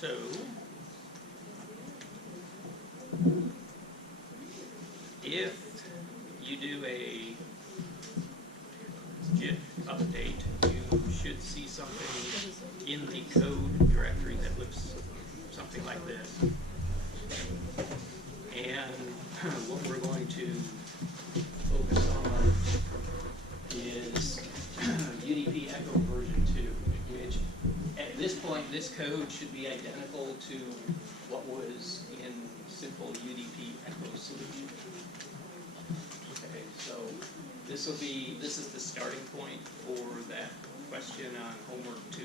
So, if you do a git update, you should see something in the code directory that looks something like this. And what we're going to focus on is UDP Echo version 2, which at this point, this code should be identical to what was in simple UDP Echo solution. Okay, so this is the starting point for that question on homework 2.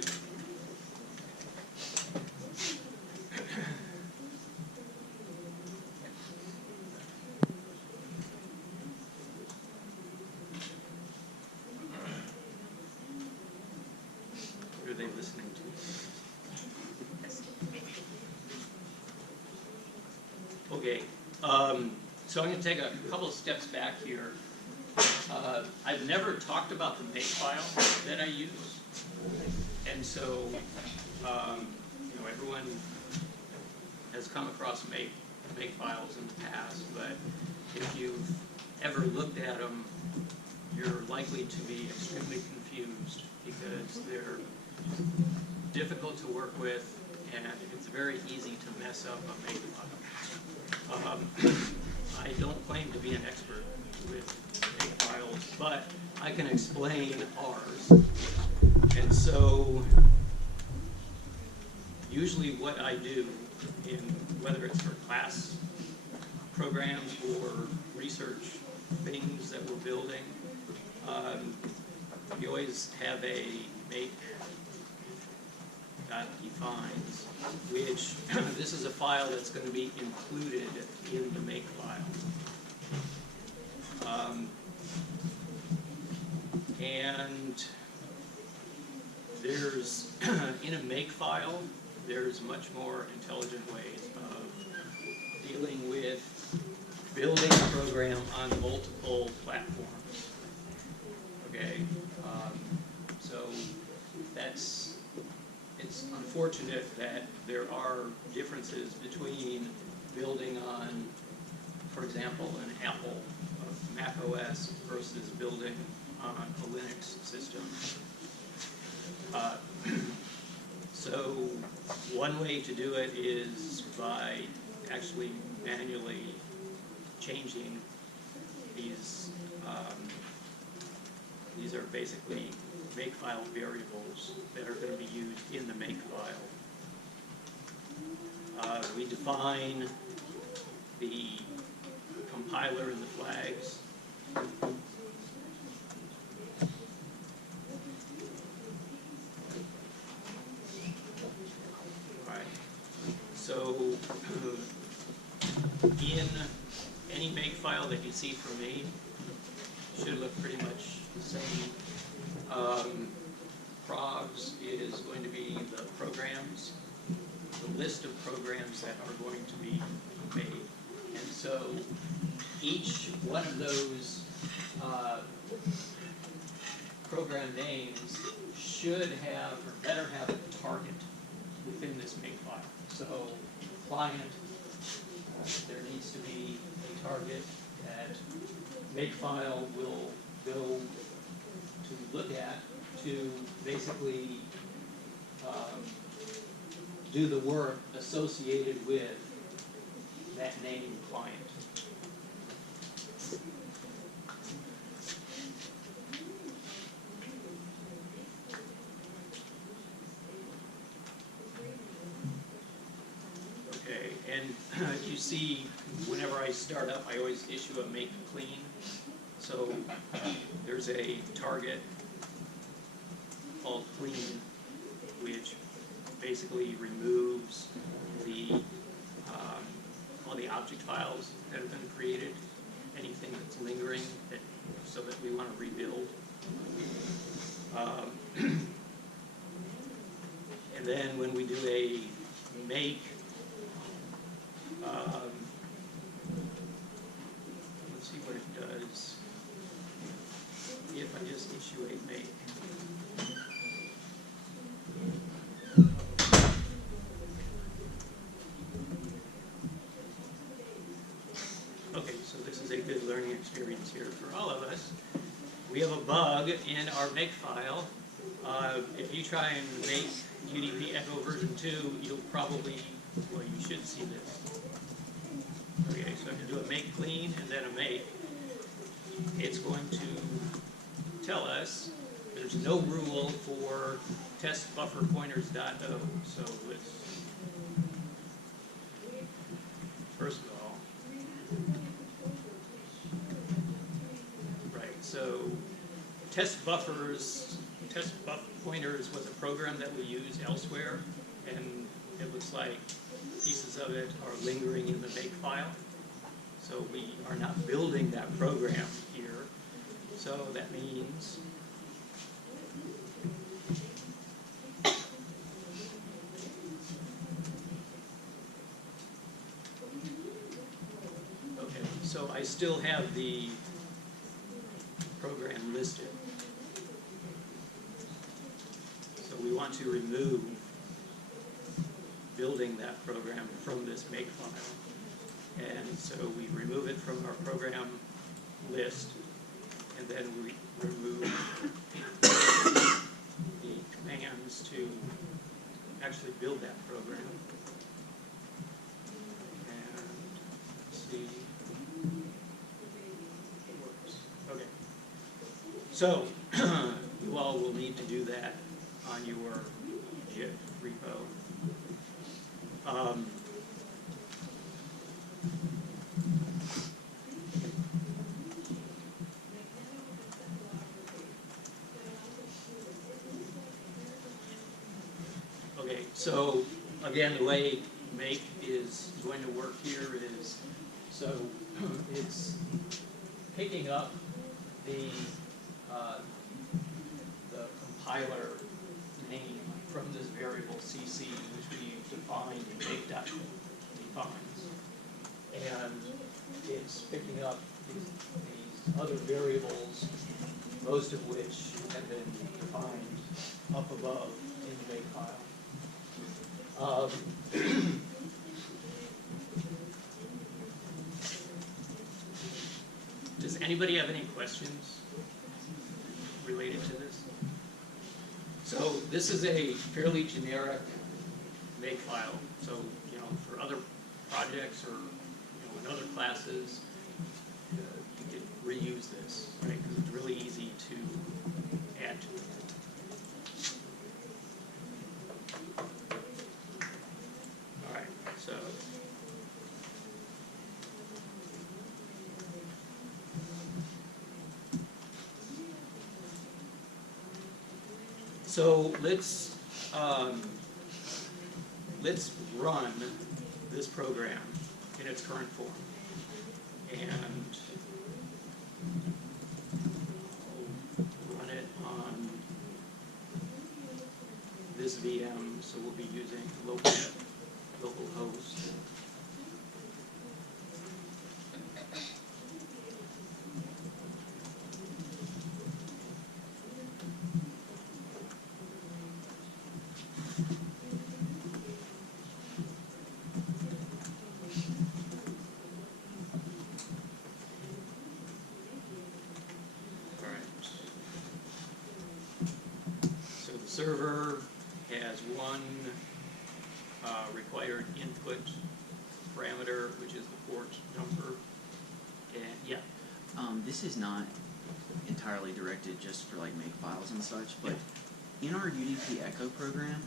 What are they listening to? Okay, so I'm going to take a couple of steps back here. I've never talked about the makefile that I use, and so everyone has come across makefiles in the past, but if you've ever looked at them, you're likely to be extremely confused because they're difficult to work with, and it's very easy to mess up a makefile. I don't claim to be an expert with makefiles, but I can explain ours. And so, usually what I do, whether it's for class programs or research things that we're building, you always have a make.defines, which this is a file that's going to be included in the makefile. And there's, in a makefile, there's much more intelligent ways of dealing with building a program on multiple platforms. Okay, so it's unfortunate that there are differences between building on, for example, an Apple Mac OS versus building on a Linux system. So one way to do it is by actually manually changing these. These are basically makefile variables that are going to be used in the makefile. We define the compiler and the flags. So in any makefile that you see from me, should look pretty much the same. Progs is going to be the programs, the list of programs that are going to be made. And so each one of those program names should have, or better have, a target within this makefile. So client, there needs to be a target that makefile will go to look at to basically do the work associated with that named client. Okay, and you see, whenever I start up, I always issue a make clean. So there's a target called clean, which basically removes all the object files that have been created, anything that's lingering, so that we want to rebuild. And then when we do a make, let's see what it does. If I just issue a make. bug in our makefile. If you try and make UDP Echo version 2, you'll probably, well, you should see this. Okay, so I'm going to do a make clean and then a make. It's going to tell us there's no rule for test buffer pointers.o. So let's, first of all, right, so test buffers, test buff pointers was a program that we use elsewhere, and it looks like pieces of it are lingering in the make file. So we are not building that program here. So that means okay, so I still have the program listed. So we want to remove building that program from this make file. And so we remove it from our program list, and then we remove the commands to actually build that program. And let's see, it works. Okay. So you all will need to do that on your Git repo. Okay, so again, the way make is going to work here is, so it's picking up the compiler name from this variable cc, which we defined in make.defines. And it's picking up these other variables, most of which have been defined up above in the make file. Does anybody have any questions related to this? So this is a fairly generic make file. So, you know, for other projects or, you know, in other classes, you could reuse this, right? Because it's really easy to add to it. All right, so. So let's run this program in its current form, and I'll run it on this VM. So we'll be using localhost. Server has one required input parameter, which is the port number. And yeah. This is not entirely directed just for like make files and such, but in our UDP Echo program,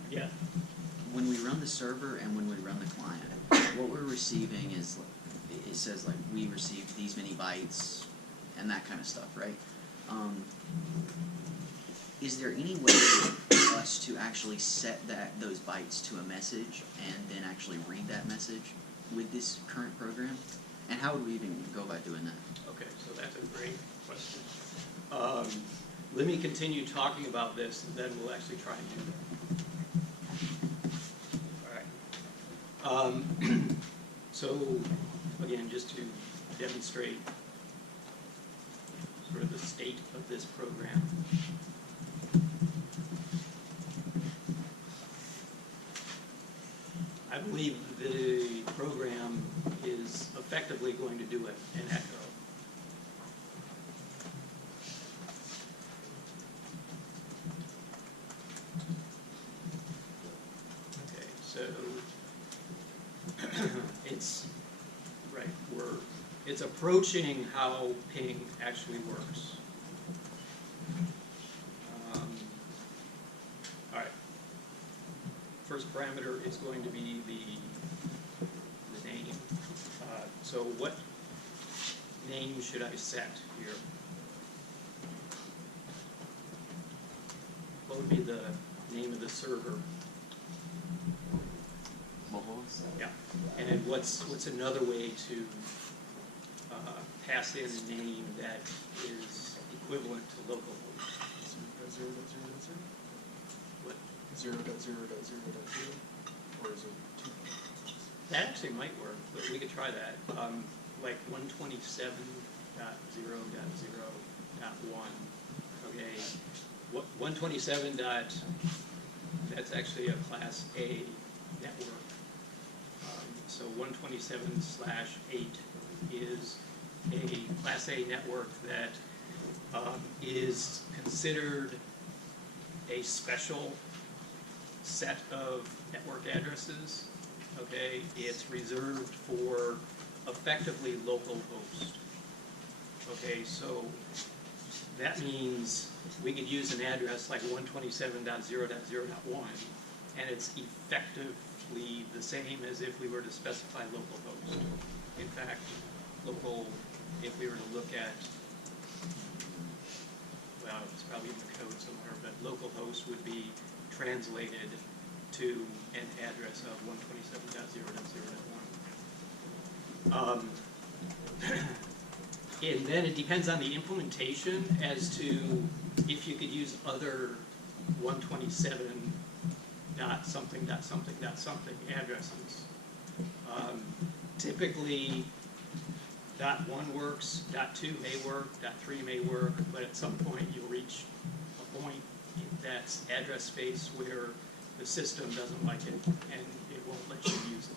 when we run the server and when we run the client, what we're receiving is, it says like we received these many bytes and that kind of stuff, right? Is there any way for us to actually set those bytes to a message and then actually read that message with this current program? And how would we even go about doing that? Okay, so that's a great question. Let me continue talking about this, and then we'll actually try and do that. All right. So, again, just to demonstrate sort of the state of this program. I believe the program is effectively going to do it in Echo. So it's right. It's approaching how ping actually works. All right. First parameter is going to be the name. So what name should I set here? What would be the name of the server? Yeah. And what's another way to pass in a name that is equivalent to localhost? 0.0.0.0? What? 0.0.0.0? Or is it 2? That actually might work, but we could try that. Like 127.0.0.1. Okay. 127. That's actually a Class A network. So 127/8 is a Class A network that is considered a special set of network addresses. Okay, it's reserved for effectively local host. Okay, so that means we could use an address like 127.0.0.1, and it's effectively the same as if we were to specify local host. In fact, if we were to look at, well, it's probably in the code somewhere, but local host would be translated to an address of 127.0.0.1. And then it depends on the implementation as to if you could use other 127.something.something.something addresses. Typically, .1 works, .2 may work, .3 may work, but at some point you'll reach a point that's address space where the system doesn't like it and it won't let you use it.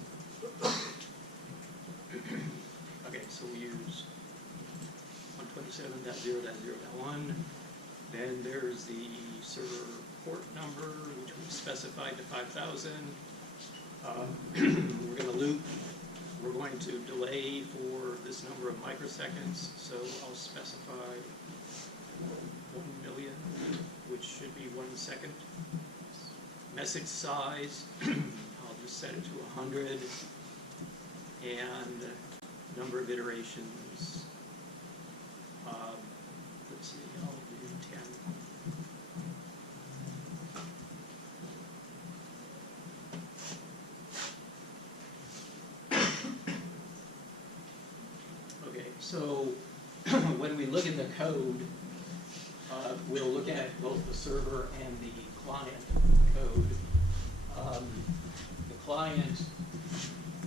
Okay, so we use 127.0.0.1. Then there's the server port number, which we specified to 5,000. We're going to loop. We're going to delay for this number of microseconds, so I'll specify 1 million, which should be 1 second. Message size, I'll just set it to 100. And number of iterations, let's see, I'll do 10. Okay, so when we look at the code, we'll look at both the server and the client code. The client,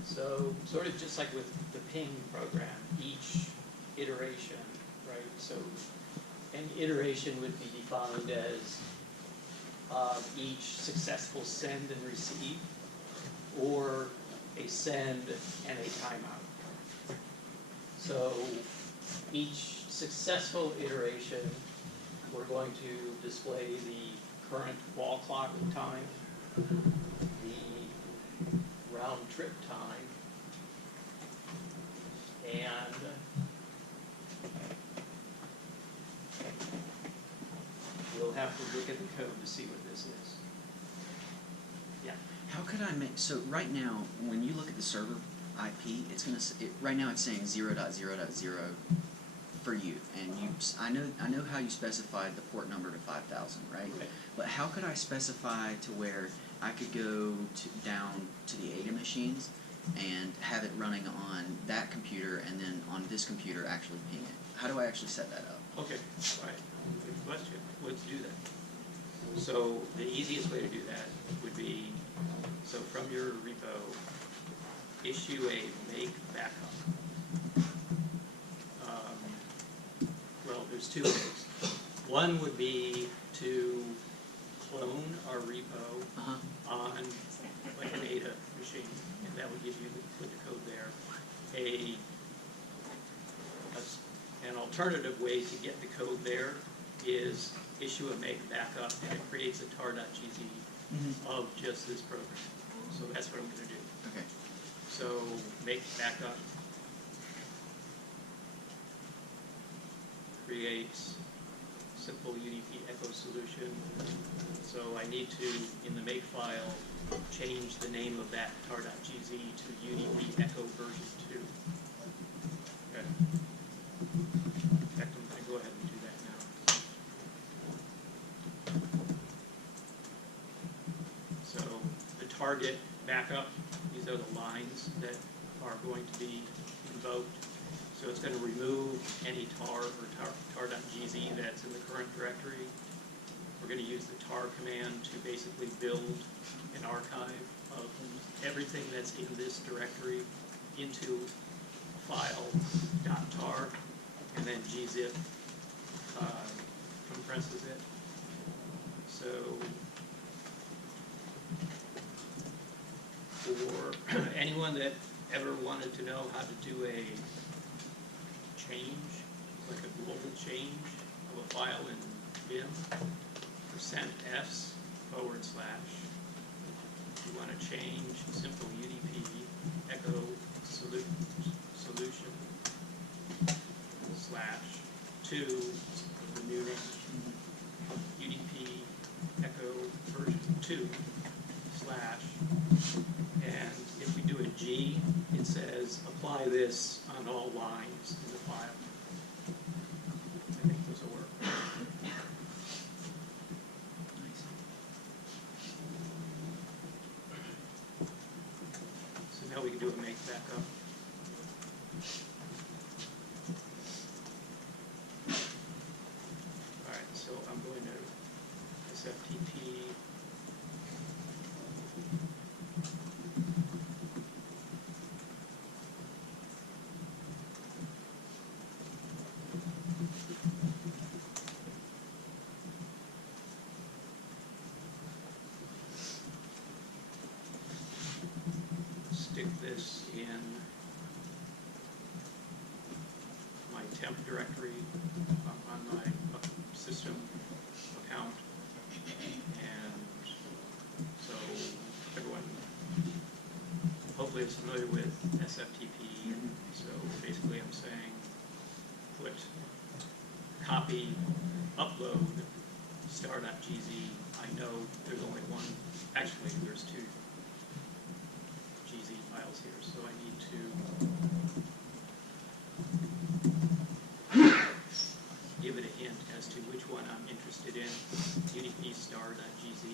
so sort of just like with the ping program, each iteration, right? So an iteration would be defined as each successful send and receive, or a send and a timeout. So each successful iteration, we're going to display the current wall clock time, the round trip time, and we'll have to look at the code to see what this is. Yeah. How could I make, so right now, when you look at the server IP, it's going to, right now it's saying 0.0.0 for you, and I know how you specified the port number to 5,000, right? Okay. But how could I specify to where I could go down to the ADA machines and have it running on that computer and then on this computer actually ping it? How do I actually set that up? Okay, all right, good question. Let's do that. So the easiest way to do that would be, so from your repo, issue a make backup. Well, there's two ways. One would be to clone our repo on like an ADA machine, and that would give you put the code there. An alternative way to get the code there is issue a make backup, and it creates a tar.gz of just this program. So that's what I'm gonna do. Okay. So make backup, create simple UDP echo solution. So I need to, in the make file, change the name of that tar.gz to UDP echo version 2. Okay. In fact, I'm going to go ahead and do that now. So the target backup, these are the lines that are going to be invoked. So it's going to remove any tar or tar.gz that's in the current directory. We're going to use the tar command to basically build an archive of everything that's in this directory into file .tar, and then gzip compresses it. So for anyone that ever wanted to know how to do a change, like a global change of a file in Vim, %s/. You want to change simple UDP echo solution / to the new name, UDP echo version 2 / and if we do a G, it says apply this on all lines in the file. I think this will work. So now we can do a make backup. All right, so I'm going to SFTP. Stick this in my temp directory on my system account, and so everyone hopefully is familiar with SFTP. So basically I'm saying put copy upload star.gz. I know there's only one, actually there's two GZ files here, so I need to give it a hint as to which one I'm interested in, UDP star.gz.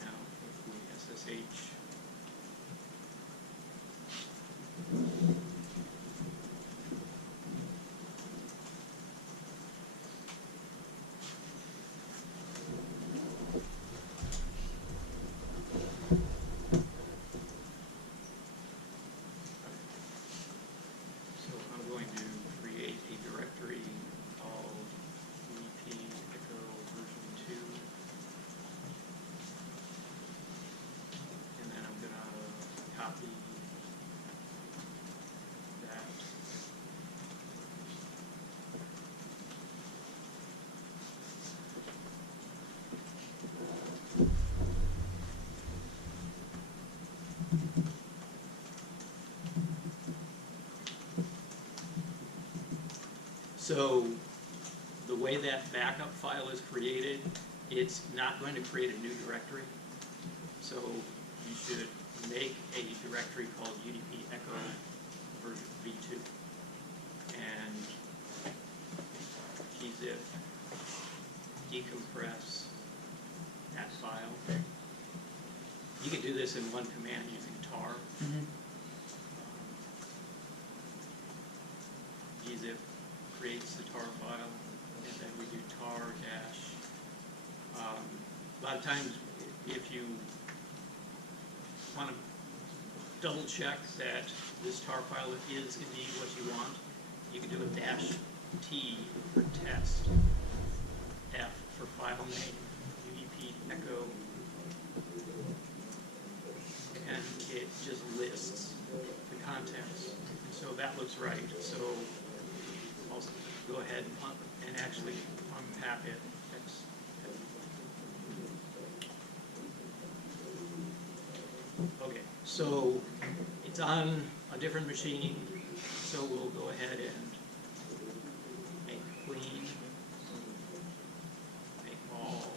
Now, if we SSH, copy that. So the way that backup file is created, it's not going to create a new directory. So you should make a directory called UDP echo version v2 and gzip decompress that file. You can do this in one command using tar. Gzip creates the tar file, and then we do tar dash. A lot of times, if you want to double check that this tar file is indeed what you want, you can do a -t for test, F for file name, UDP echo, and it just lists the contents. And so that looks right. So I'll go ahead and actually unpack it. So it's on a different machine, so we'll go ahead and make clean, make all.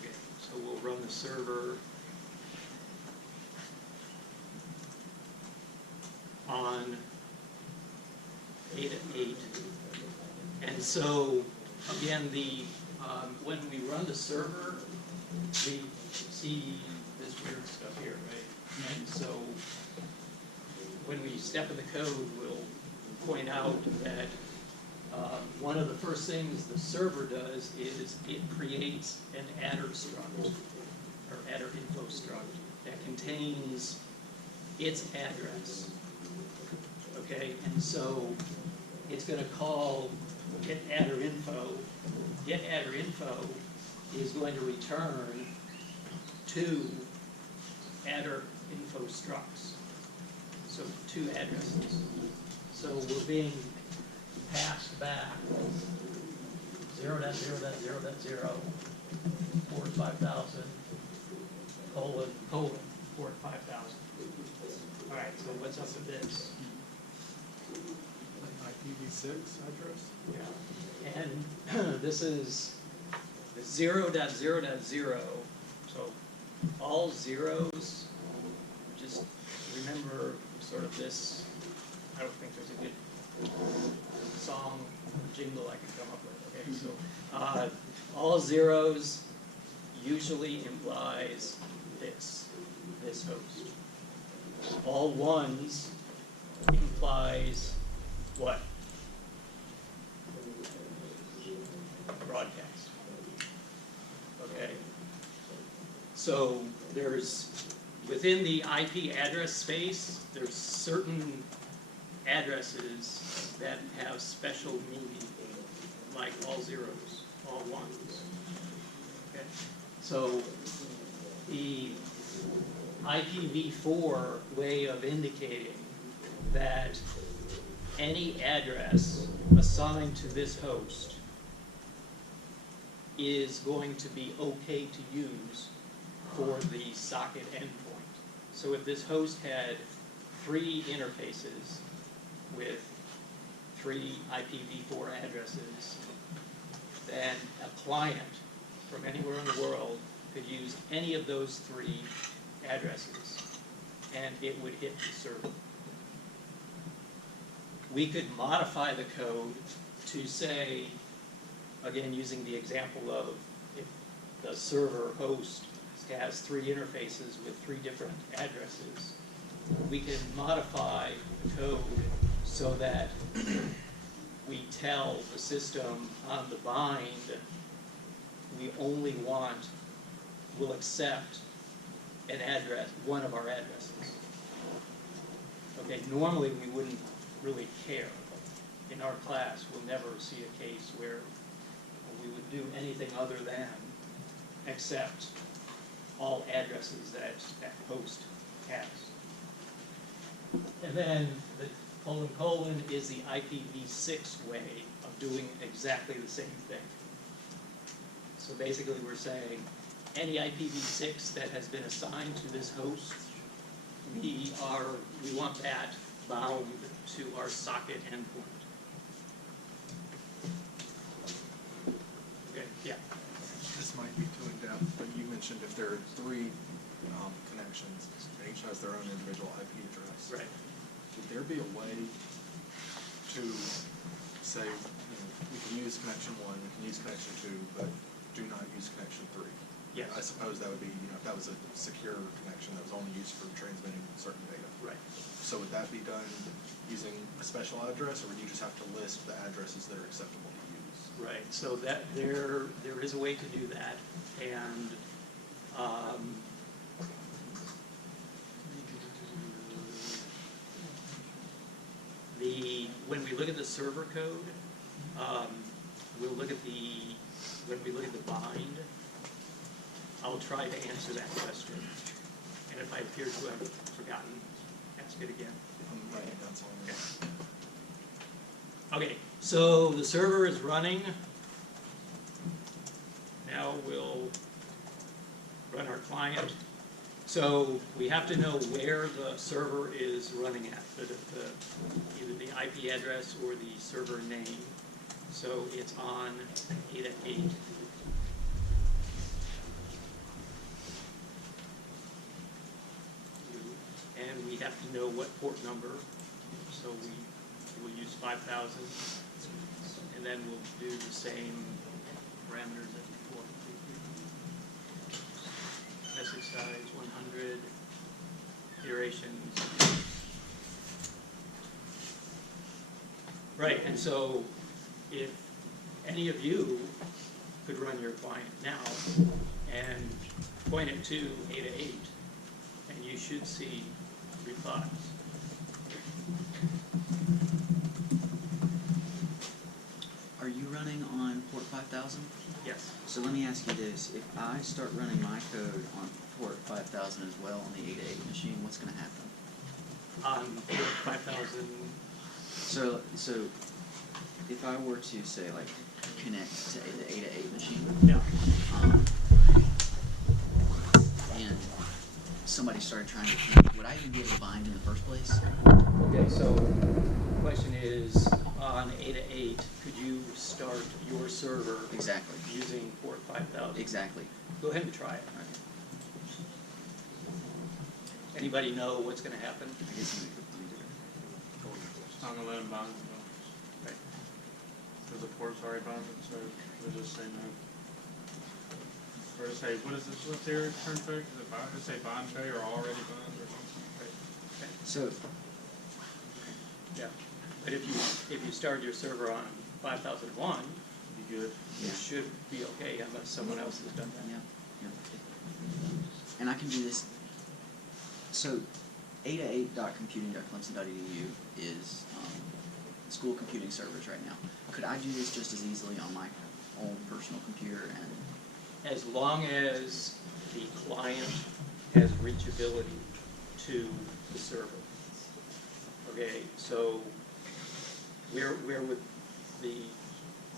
Okay, so we'll run the server on 8 at 8. And so, again, when we run the server, we see this weird stuff here, right? And so, when we step in the code, we'll point out that one of the first things the server does is it creates an adder struct, or adder info struct, that contains its address. Okay, and so it's going to call get adder info. Get adder info is going to return two adder info structs. So two addresses. So we're being passed back 0.0.0.0 port 5000 colon port 5000. All right. So what's up with this? IPv6 address? Yeah. And this is 0.0.0. So all zeros, just remember sort of this. I don't think there's a good song jingle I can come up with. Okay, so all zeros usually implies this host. All ones implies what? Broadcast. Okay. So there's, within the IP address space, there's certain addresses that have special meaning, like all zeros, all ones. Okay. So the IPv4 way of indicating that any address assigned to this host is going to be okay to use for the socket endpoint. So if this host had 3 interfaces with 3 IPv4 addresses, then a client from anywhere in the world could use any of those 3 addresses, and it would hit the server. We could modify the code to say, again, using the example of if the server host has 3 interfaces with 3 different addresses, we can modify the code so that we tell the system on the bind we only will accept an address, one of our addresses. Okay, normally we wouldn't really care. In our class, we'll never see a case where we would do anything other than accept all addresses that that host has. And then the colon is the IPv6 way of doing exactly the same thing. So basically we're saying any IPv6 that has been assigned to this host, we want that bound to our socket endpoint. Okay, yeah. This might be too in-depth, but you mentioned if there are 3 connections, and each has their own individual IP address. Right. Would there be a way to say, we can use connection 1, we can use connection 2, but do not use connection 3? Yes. I suppose that would be, if that was a secure connection that was only used for transmitting certain data. Right. So would that be done using a special address, or would you just have to list the addresses that are acceptable to use? Right, so that there is a way to do that, and when we look at the server code, when we look at the bind, I'll try to answer that question, and if I appear to have forgotten, ask it again. I'm writing down something. Okay, So the server is running. Now we'll run our client. So we have to know where the server is running at, either the IP address or the server name. So it's on Ada 8. And we have to know what port number. So we will use 5,000. And then we'll do the same parameters as before. Message size 100, iterations. Right, and so if any of you could run your client now and point it to Ada 8, and you should see replies. Are you running on port 5000? Yes. So let me ask you this. If I start running my code on port 5000 as well on the Ada 8 machine, what's going to happen? On port 5,000. So if I were to say like connect to the Ada 8 machine, Yeah. And somebody started trying to connect, would I even be able to bind in the first place? Okay, so the question is, on Ada 8, could you start your server Exactly. using port 5000? Exactly. Go ahead and try it. Okay. Anybody know what's going to happen? I guess let me do it. I'm gonna let him bond it Right. because the port's already bonded, so we'll just say no. Or just say, what is this, what's the return fake? Is it bond, just say bond pay or already bond or something? Okay. So, Yeah. But if you start your server on 5001, Be good. yeah. it should be okay unless someone else has done that. Yeah, yeah. And I can do this. So, ada8.computing.clemson.edu is school computing servers right now. Could I do this just as easily on my own personal computer? And As long as the client has reachability to the server. Okay, so where would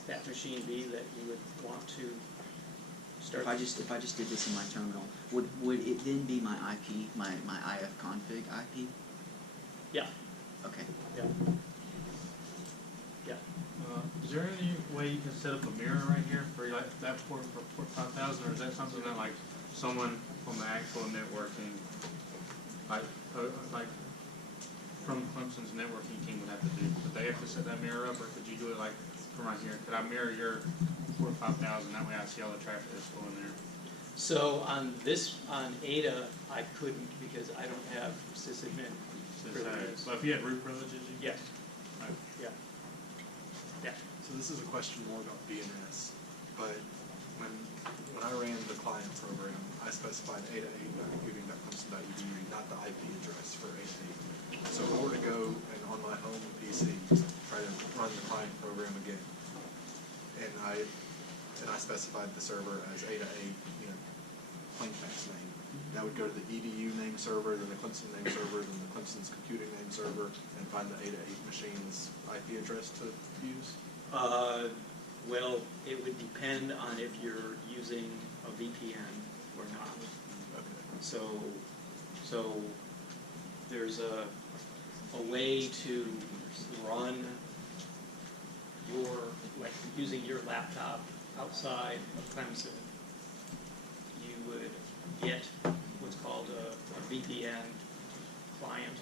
that machine be that you would want to start? if I just did this in my terminal, would it then be my IP, my ifconfig IP? Yeah, Okay. yeah. Yeah. Is there any way you can set up a mirror right here for like that port for port 5000, or is that something that like someone from the actual networking, like from Clemson's networking team would have to do? Would they have to set that mirror up, or could you do it like from right here? Could I mirror your port 5000? That way I see all the traffic that's going there. So on Ada, I couldn't because I don't have sysadmin privileges. So if you had root privileges, you Yes, Right. yeah. Yeah. So this is a question more about DNS, but when I ran the client program, I specified ada8.computing.clemson.edu, not the IP address for ada8. So if I were to go and on my home PC try to run the client program again, and I specified the server as ada8, plain text name, that would go to the EDU name server, then the Clemson name server, then the Clemson's computing name server, and find the ada8 machine's IP address to use. Well, it would depend on if you're using a VPN or not. Okay. So there's a way to run using your laptop outside of Clemson. You would get what's called a VPN client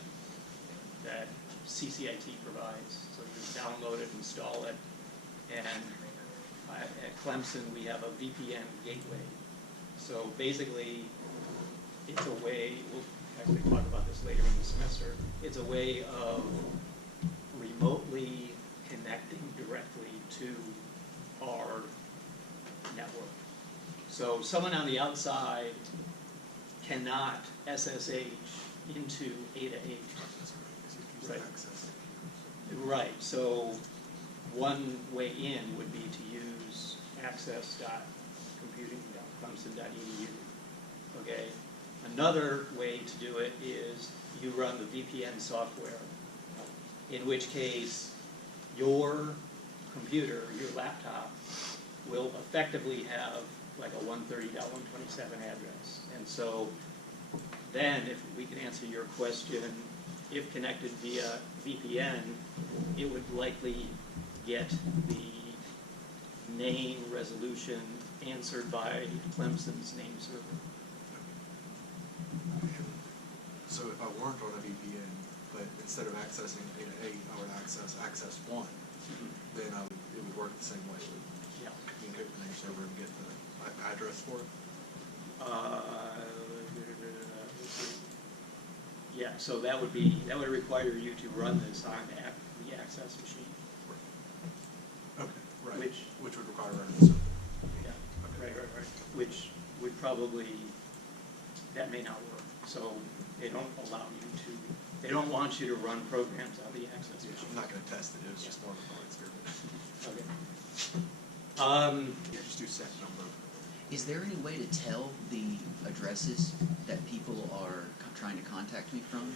that CCIT provides. So you download it, install it, and at Clemson we have a VPN gateway. So basically, it's a way, we'll actually talk about this later in the semester, it's a way of remotely connecting directly to our network. So someone on the outside cannot SSH into Ada8. Right. Right, so one way in would be to use access.computing.clemson.edu. Okay. Another way to do it is you run the VPN software, in which case your computer, your laptop, will effectively have like a 130.127 address. And so then, if we can answer your question, if connected via VPN, it would likely get the name resolution answered by Clemson's name server. So if I weren't on a VPN, but instead of accessing 8 to 8, I would access 1, then it would work the same way. It would Yeah. communicate with the name server and get the address for it. Yeah, so that would require you to run this on the access machine. Okay, right. Which would require running the server. Yeah, Okay. right. Which would probably, that may not work. So they don't allow you to, they don't want you to run programs on the access Yeah, machine. I'm not going to test it. It was just more of a fun experiment. Okay. Yeah, just do set number. Is there any way to tell the addresses that people are trying to contact me from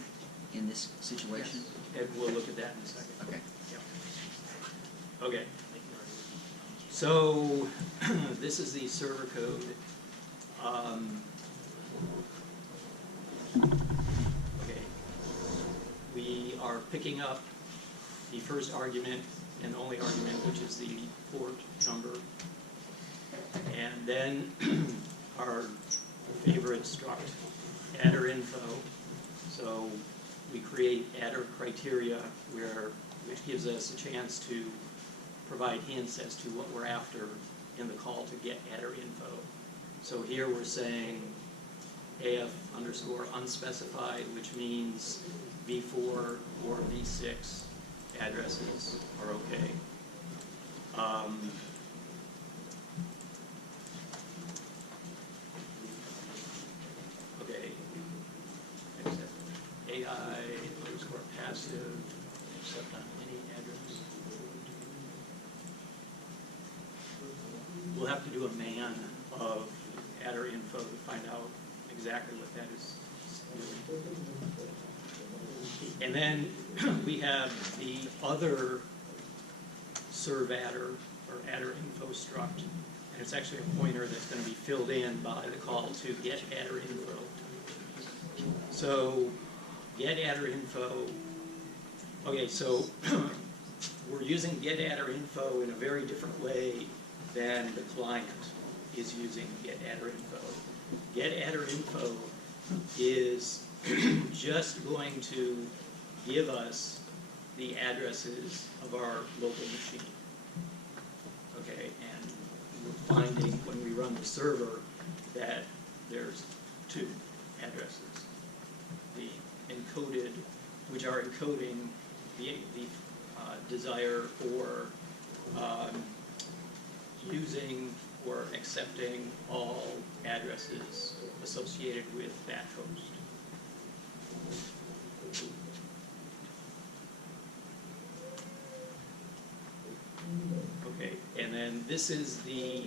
in this situation? And we'll look at that in a second. Okay. Yeah. Okay. So this is the server code. Okay. We are picking up the first argument and only argument, which is the port number. And then our favorite struct, adder info. So we create adder criteria which gives us a chance to provide hints as to what we're after in the call to get adder info. So here we're saying AF underscore unspecified, which means V4 or V6 addresses are okay. Okay. AI underscore passive, except on any address. We'll have to do a man of adder info to find out exactly what that is doing. And then we have the other serve adder or adder info struct, and it's actually a pointer that's going to be filled in by the call to get adder info. So get adder info. Okay, so we're using get adder info in a very different way than the client is using get adder info. Get adder info is just going to give us the addresses of our local machine. Okay, and we're finding when we run the server that there's two addresses. The encoded, which are encoding the desire for using or accepting all addresses associated with that host. Okay, and then this is the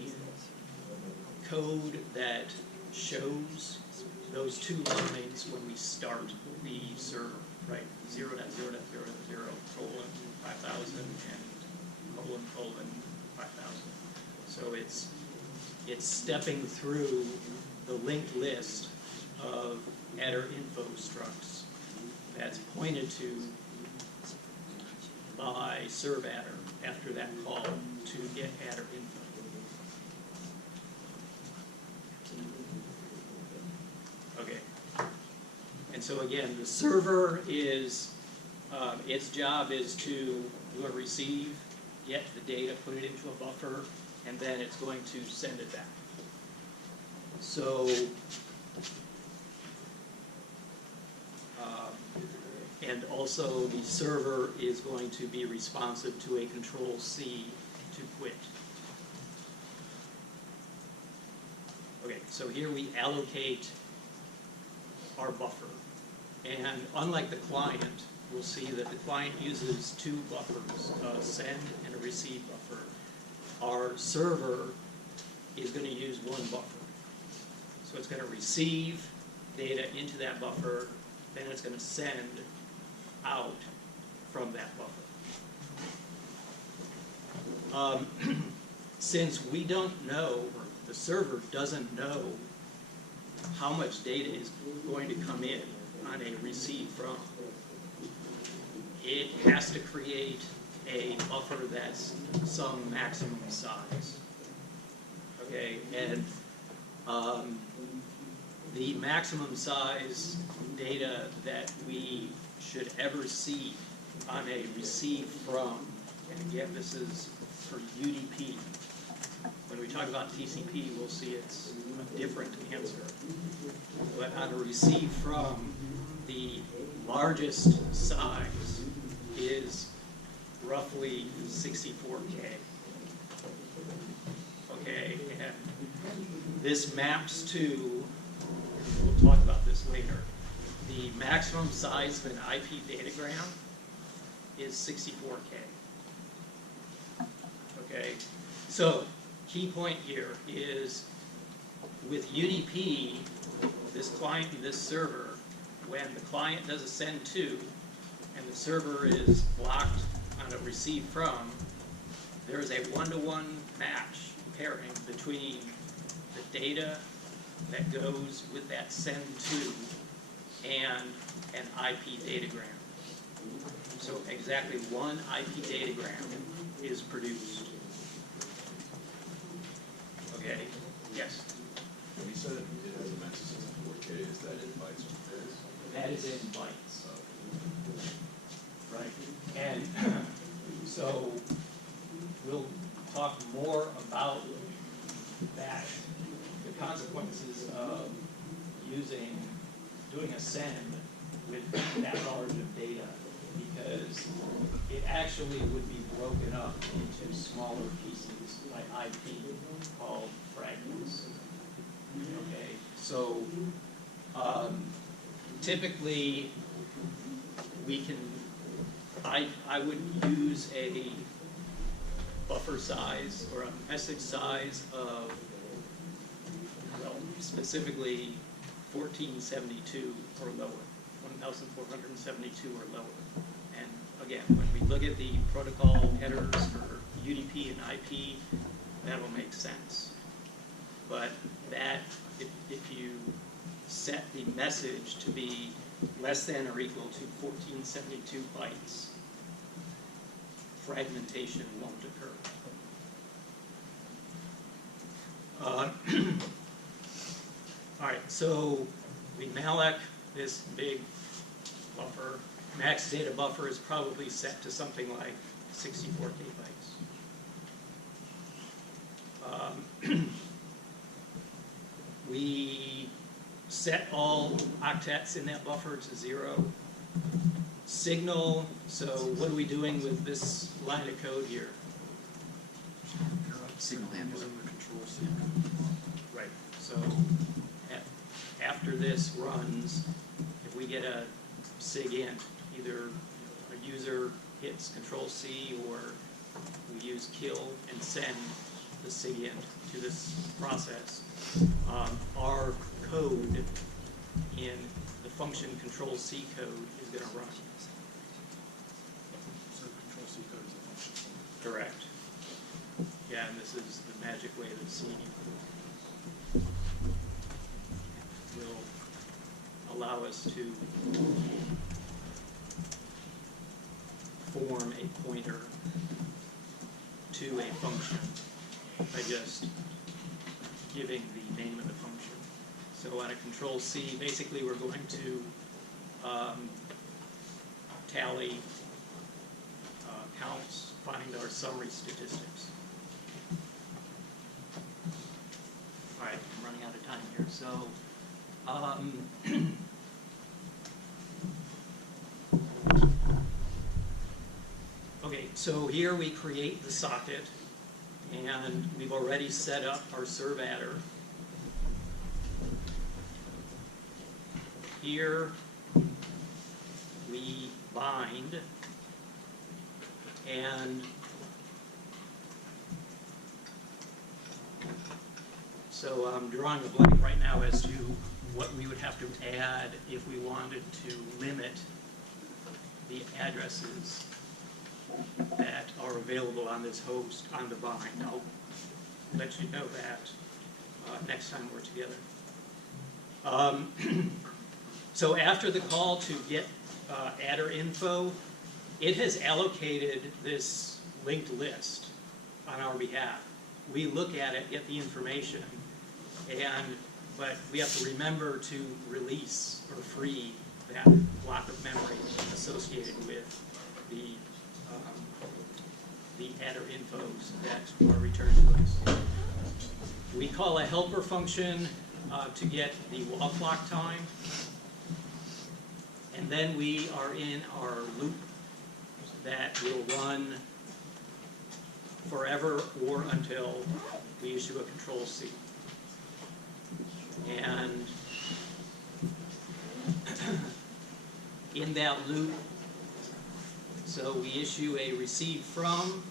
code that shows those two lines when we start the serve, right? 0.0.0.0, colon 5000 and colon 5000. So it's stepping through the linked list of adder info structs that's pointed to by serve adder after that call to get adder info. Okay. And so again, the server is, its job is to do a receive, get the data, put it into a buffer, and then it's going to send it back. So, and also the server is going to be responsive to a Control-C to quit. Okay, so here we allocate our buffer. And unlike the client, we'll see that the client uses two buffers, a send and a receive buffer. Our server is going to use one buffer. So it's going to receive data into that buffer, then it's going to send out from that buffer. Since we don't know, or the server doesn't know how much data is going to come in on a receive from, it has to create a buffer that's some maximum size. Okay, and the maximum size data that we should ever see on a receive from, and again, this is for UDP. When we talk about TCP, we'll see it's a different answer. But on a receive from, the largest size is roughly 64K. Okay, and this maps to, we'll talk about this later, the maximum size of an IP datagram is 64K. Okay, so key point here is with UDP, this client and this server, when the client does a send to and the server is blocked on a receive from, there is a one-to-one match pairing between the data that goes with that send to and an IP datagram. So exactly one IP datagram is produced. Okay, yes? When you said it has a maximum of 4K, is that in bytes or bits? That is in bytes. Right, and so we'll talk more about that, the consequences of doing a send with that large of data, because it actually would be broken up into smaller pieces like IP called fragments. Okay, so typically we can, I would use a buffer size or a message size of, well, specifically 1472 or lower, 1472 or lower. And again, when we look at the protocol headers for UDP and IP, that'll make sense. But that, if you set the message to be less than or equal to 1472 bytes, fragmentation won't occur. All right, so we malloc this big buffer. Max data buffer is probably set to something like 64K bytes. We set all octets in that buffer to 0. Signal, so what are we doing with this line of code here? Signal handler. Right, so after this runs, if we get a SIGINT, either a user hits Control-C or we use kill and send the SIGINT to this process, our code in the function Control-C code is going to run. So Control-C code is a function. Correct. Yeah, and this is the magic way that C will allow us to form a pointer to a function by just giving the name of the function. So on a Control-C, basically we're going to tally counts, find our summary statistics. All right, I'm running out of time here. So, okay, so here we create the socket, and we've already set up our servadder. Here we bind, and so I'm drawing a blank right now as to what we would have to add if we wanted to limit the addresses that are available available on this host on the vine. I'll let you know that next time we're together. So after the call to get adder info, it has allocated this linked list on our behalf. We look at it, get the information, but we have to remember to release or free that block of memory associated with the adder infos that are returned to us. We call a helper function to get the wall clock time, and then we are in our loop that will run forever or until we issue a control C. And in that loop, so we issue a receive from,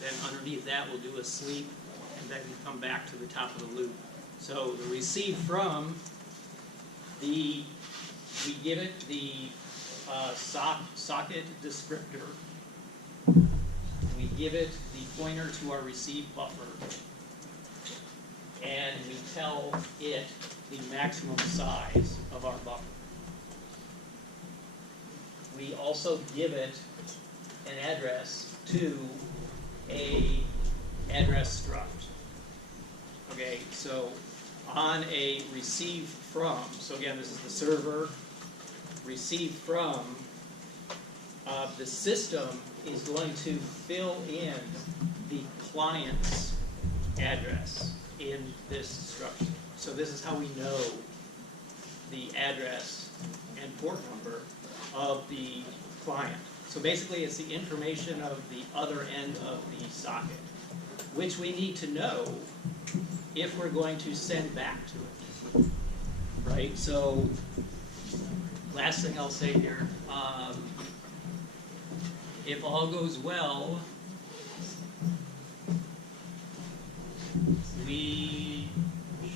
then underneath that we'll do a sleep, and then come back to the top of the loop. So the receive from, we give it the socket descriptor. We give it the pointer to our receive buffer, and we tell it the maximum size of our buffer. We also give it an address to a address struct. Okay, so on a receive from, so again, this is the server, receive from, the system is going to fill in the client's address in this structure. So this is how we know the address and port number of the client. So basically it's the information of the other end of the socket, which we need to know if we're going to send back to it, right? So last thing I'll say here, if all goes well, we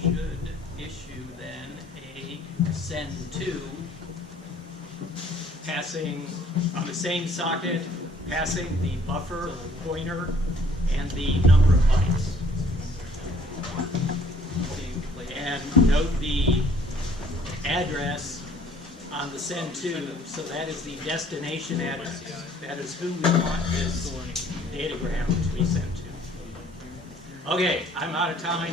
should issue then a send to, passing on the same socket, passing the buffer pointer and the number of bytes. And note the address on the send to, so that is the destination address. That is who we want this datagram to be sent to. Okay, I'm out of time.